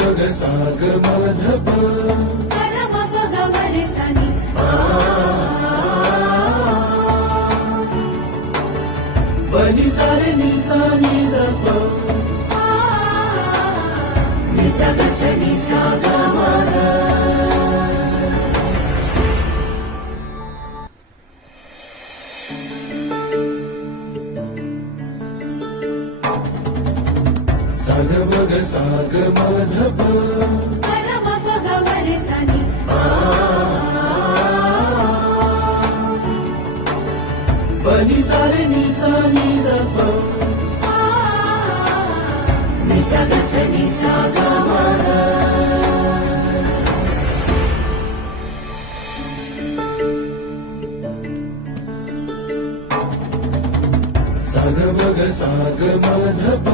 मग साग माधप बनी सारे निसानी दप निसग सनी साग साग मग साग माधप बनी सारे निसानी दप निसग सनी साग साग मग साग माधप